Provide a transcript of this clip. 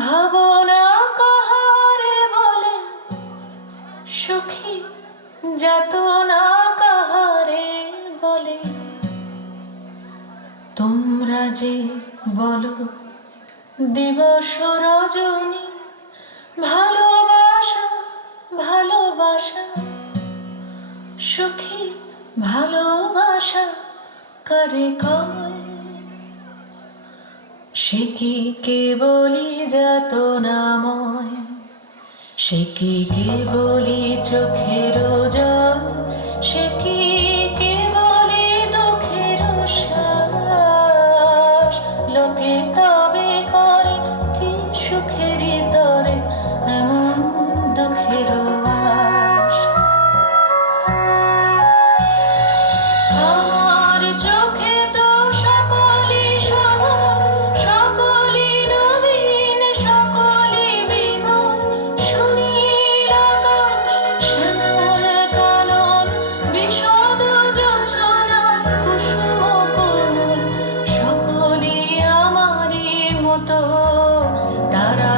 ভাবনা কাহারে বলে সুখী, যাতনা কাহারে বলে। তোমরা যে বলো দিবস রজনী, ভালোবাসা ভালোবাসা, সুখী ভালোবাসা কারে কয়? সে কি কেবলি যাতনাময়, সে কি কেবলি চোখের জল, সে কি কেবলি দুঃখের শ্বাস? লোকে তবে করে কি সুখেরই তরে এমন দুঃখের আশ? আমার চোখে তো সকলই শোভন, সকলই নবীন, সকলই বিমল। সুনীল আকাশ, শ্যামল কানন, বিশদ যোছনা, কুসুম কোমল, সকলই আমারই মতো। তারা